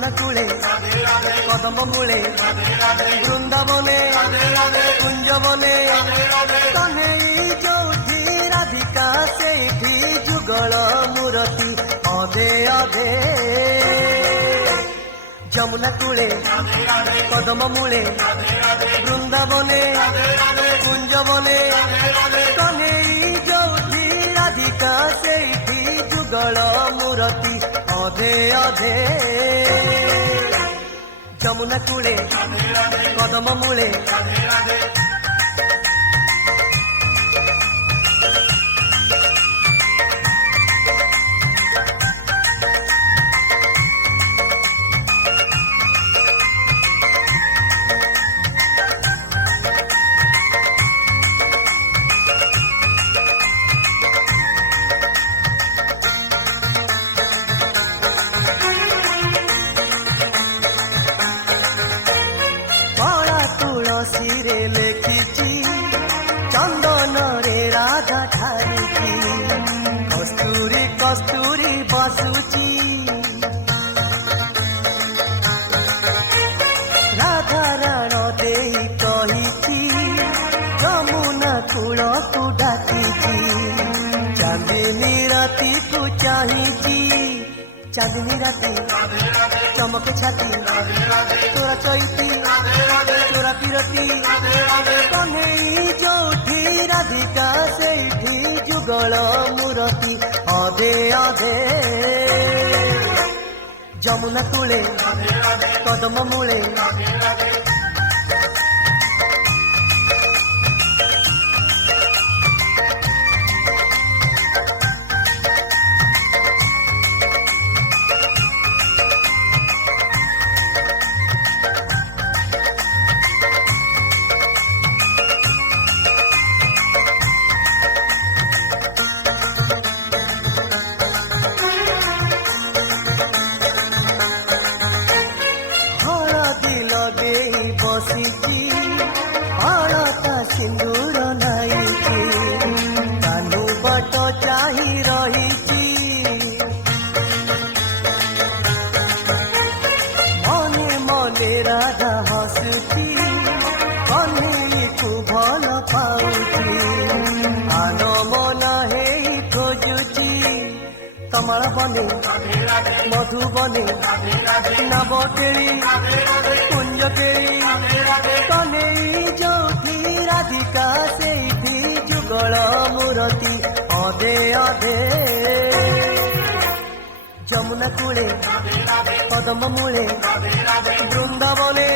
যমুনা কূলে কদম মূলে বৃন্দাবনে কুঞ্জবনে কনেই যোଉଠି রাধিকা সেইଠି যুগল মূরতি অধে অধে যমুনা কূলে কদম মূলে বৃন্দাবনে কুঞ্জবনে কনেই যোଉଠି রাধিকা সেইଠି যুগল মূরতি অধে অধে যমুনা কূলে কদম মূলে তুলসীরে লেখিছি চন্দনরে রাধা ঠারিছি কস্তুরী কস্তুরী বসুছি রাধা রাণ দেই কহিছি যমুনা কূলকু ডাকিছি চাঁদিনী রাতিকু চাহিছি চাঁদিনী রাতি চমকে ছাতি তোরা চৈতি তোরা পিরতি কনেই যোଉଠି রাধিকা সেইଠି যুগল মূরতি অধে অধে যমুনা কূলে কদম মূলে ଲଗେଇ ବସିଛି ଅଳତା ସିନ୍ଦୁର ନାଇଛି କାନୁ ବଟ ଚାହିଁ ରହିଛି ମନେ ମନେ ରାଧା ହସୁଛି କହ୍ନେଇକୁ ଭଲ ପାଉଛି ଆନ ମନ ହେଇ ଖୋଜୁଛି कमल बने मधु बने नव केड़ी कुंज केड़ी कनेई जोठी राधिका सेठी जुगल मूरति अधे अधे যমুনা কূলে কদম মূলে বৃন্দাবনে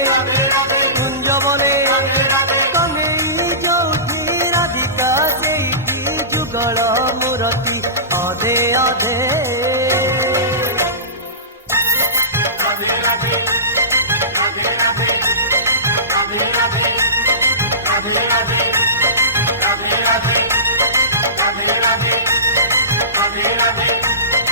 কুঞ্জবনে কনেই যোଉଠି রাধিকা সেইଠି যুগল মূরতি অধে অধে রাধে রাধে